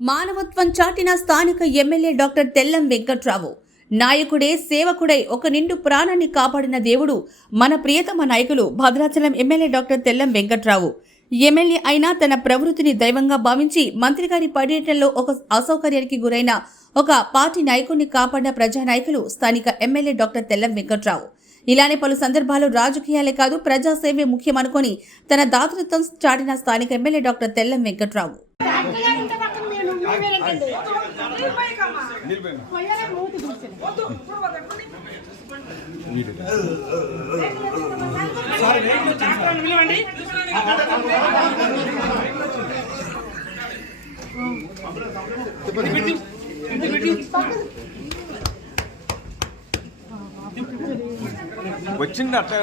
మానవత్వం చాటిన స్థానిక ఎమ్మెల్యే డాక్టర్ తెల్లం వెంకట్రావు నాయకుడే సేవకుడై ఒక నిండు ప్రాణాన్ని కాపాడిన దేవుడు మన ప్రియతమ నాయకులు Bhadrachalam MLA doctor Tellam Venkatrao. MLA అయినా తన ప్రవృత్తిని దైవంగా భావించి మంత్రి గారి పర్యటనలో ఒక అసౌకర్యానికి గురైన ఒక పార్టీ నాయకుడిని కాపాడిన ప్రజానాయకులు స్థానిక ఎమ్మెల్యే డాక్టర్ తెల్లం వెంకట్రావు. ఇలానే పలు సందర్భాలు రాజకీయాలే కాదు ప్రజాసేవే ముఖ్యమనుకొని తన దాతృత్వం చాటిన స్థానిక ఎమ్మెల్యే డాక్టర్ తెల్లం వెంకట్రావు. వచ్చింది అట్లా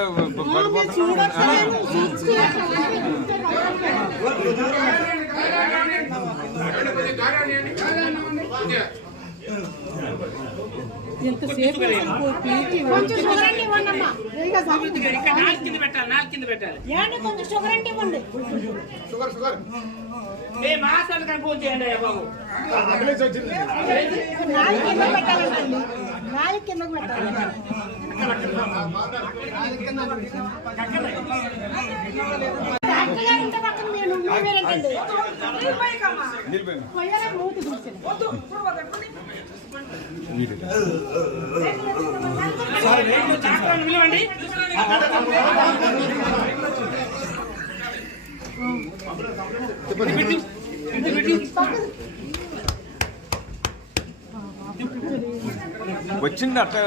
వచ్చింది అట్లా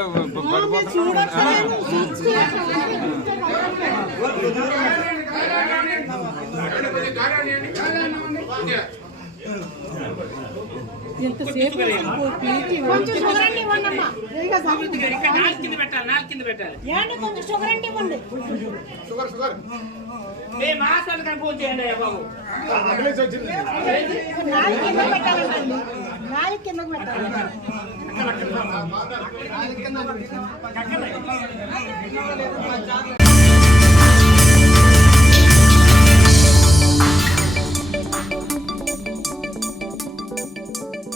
కింద